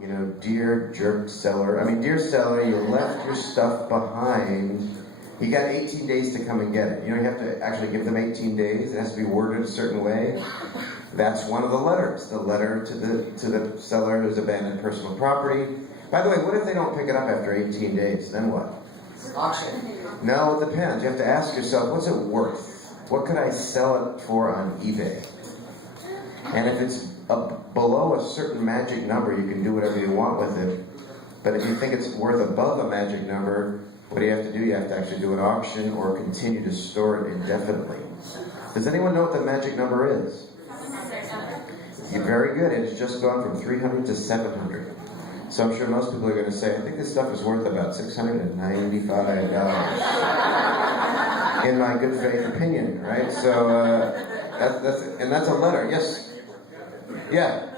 You know, dear jerk seller. I mean, dear seller, you left your stuff behind. You got 18 days to come and get it. You know, you have to actually give them 18 days. It has to be worded a certain way. That's one of the letters. The letter to the seller who's abandoned personal property. By the way, what if they don't pick it up after 18 days? Then what? Auction. No, it depends. You have to ask yourself, what's it worth? What could I sell it for on eBay? And if it's below a certain magic number, you can do whatever you want with it. But if you think it's worth above a magic number, what do you have to do? You have to actually do an auction or continue to store it indefinitely. Does anyone know what the magic number is? You're very good. It's just gone from 300 to 700. So I'm sure most people are going to say, I think this stuff is worth about $695. In my good faith opinion, right? So that's a letter. Yes. Yeah.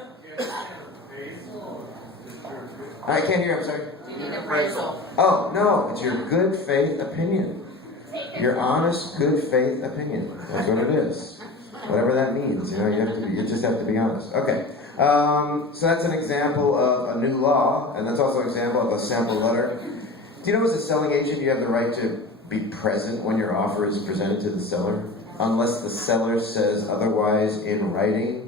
I can't hear. I'm sorry. You need appraisal. Oh no, it's your good faith opinion. Your honest, good faith opinion. That's what it is. Whatever that means, you know, you just have to be honest. Okay. So that's an example of a new law, and that's also an example of a sample letter. Do you know, as a selling agent, you have the right to be present when your offer is presented to the seller, unless the seller says otherwise in writing.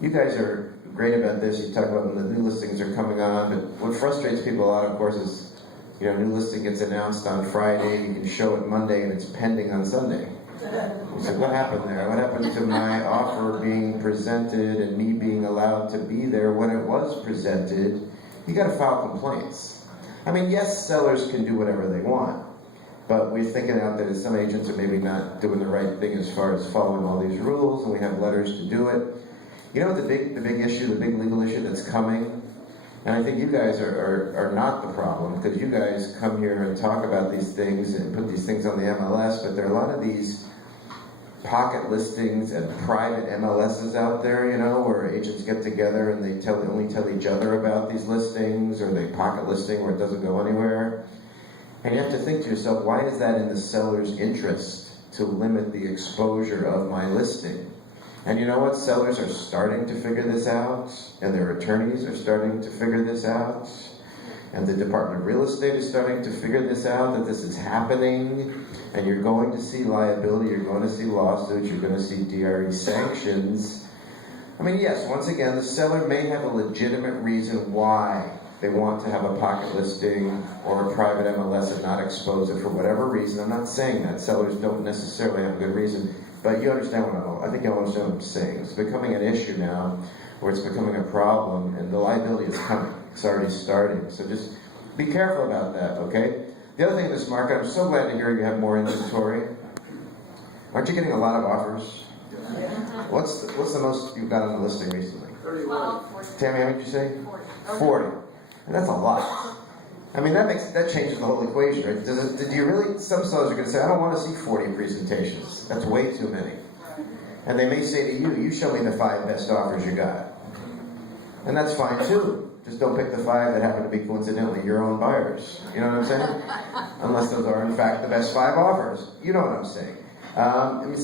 You guys are great about this. You talk about when the new listings are coming on, but what frustrates people a lot, of course, is, you know, new listing gets announced on Friday, you can show it Monday, and it's pending on Sunday. You say, what happened there? What happened to my offer being presented and me being allowed to be there when it was presented? You got to file complaints. I mean, yes, sellers can do whatever they want, but we're thinking out that some agents are maybe not doing the right thing as far as following all these rules, and we have letters to do it. You know what the big issue, the big legal issue that's coming? And I think you guys are not the problem, because you guys come here and talk about these things and put these things on the MLS, but there are a lot of these pocket listings and private MLSs out there, you know, where agents get together and they only tell each other about these listings, or they pocket listing where it doesn't go anywhere. And you have to think to yourself, why is that in the seller's interest to limit the exposure of my listing? And you know what? Sellers are starting to figure this out, and their attorneys are starting to figure this out, and the Department of Real Estate is starting to figure this out, that this is happening, and you're going to see liability, you're going to see lawsuits, you're going to see DRE sanctions. I mean, yes, once again, the seller may have a legitimate reason why they want to have a pocket listing or a private MLS and not expose it for whatever reason. I'm not saying that. Sellers don't necessarily have a good reason. But you understand I think you understand what I'm saying. It's becoming an issue now, where it's becoming a problem, and the liability is coming. It's already starting. So just be careful about that, okay? The other thing in this market, I'm so glad to hear you have more inventory. Aren't you getting a lot of offers? Yeah. What's the most you've got on the listing recently? 31. Tammy, how many did you say? 40. And that's a lot. I mean, that changes the whole equation, right? Did you really? Some sellers are going to say, I don't want to see 40 presentations. That's way too many. And they may say to you, you show me the 5 best offers you got. And that's fine too. Just don't pick the 5 that happen to be coincidentally your own buyers. You know what I'm saying? Unless those are in fact the best 5 offers. You know what I'm saying? I mean,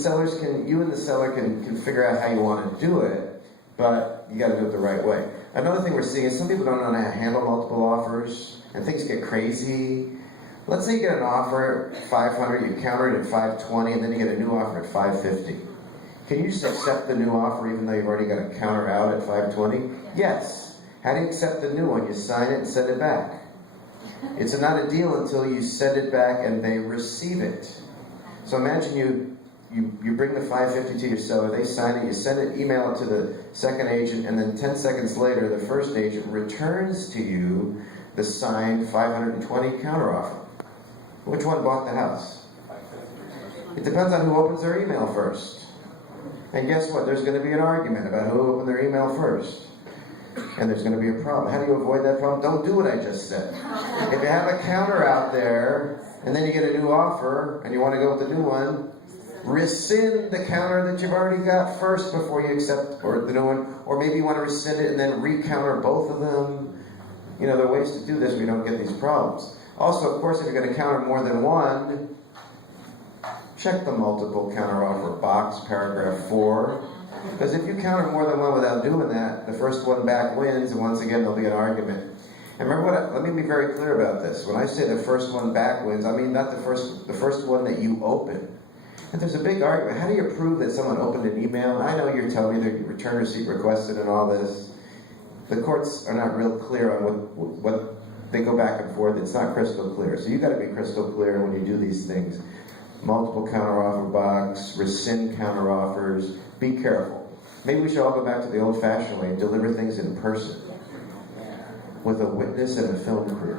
you and the seller can figure out how you want to do it, but you got to do it the right way. Another thing we're seeing is some people don't know how to handle multiple offers, and things get crazy. Let's say you get an offer at 500, you counter it at 520, and then you get a new offer at 550. Can you just accept the new offer even though you've already got a counter out at 520? Yes. How do you accept the new one? You sign it and send it back. It's not a deal until you send it back and they receive it. So imagine you bring the 550 to your seller, they sign it, you send it, email it to the second agent, and then 10 seconds later, the first agent returns to you the signed 520 counteroffer. Which one bought the house? It depends on who opens their email first. And guess what? There's going to be an argument about who opened their email first. And there's going to be a problem. How do you avoid that problem? Don't do what I just said. If you have a counter out there, and then you get a new offer, and you want to go with the new one, rescind the counter that you've already got first before you accept or the new one. Or maybe you want to rescind it and then recounter both of them. You know, there are ways to do this where you don't get these problems. Also, of course, if you're going to counter more than one, check the multiple counteroffer box, paragraph 4. Because if you counter more than one without doing that, the first one back wins, and once again there'll be an argument. And remember let me be very clear about this. When I say the first one back wins, I mean not the first one that you open. And there's a big argument. How do you prove that someone opened an email? I know you're telling me the return receipt requested and all this. The courts are not real clear on what they go back and forth. It's not crystal clear. So you've got to be crystal clear when you do these things. Multiple counteroffer box, rescind counteroffers. Be careful. Maybe we should all go back to the old-fashioned way and deliver things in person with a witness and a film crew.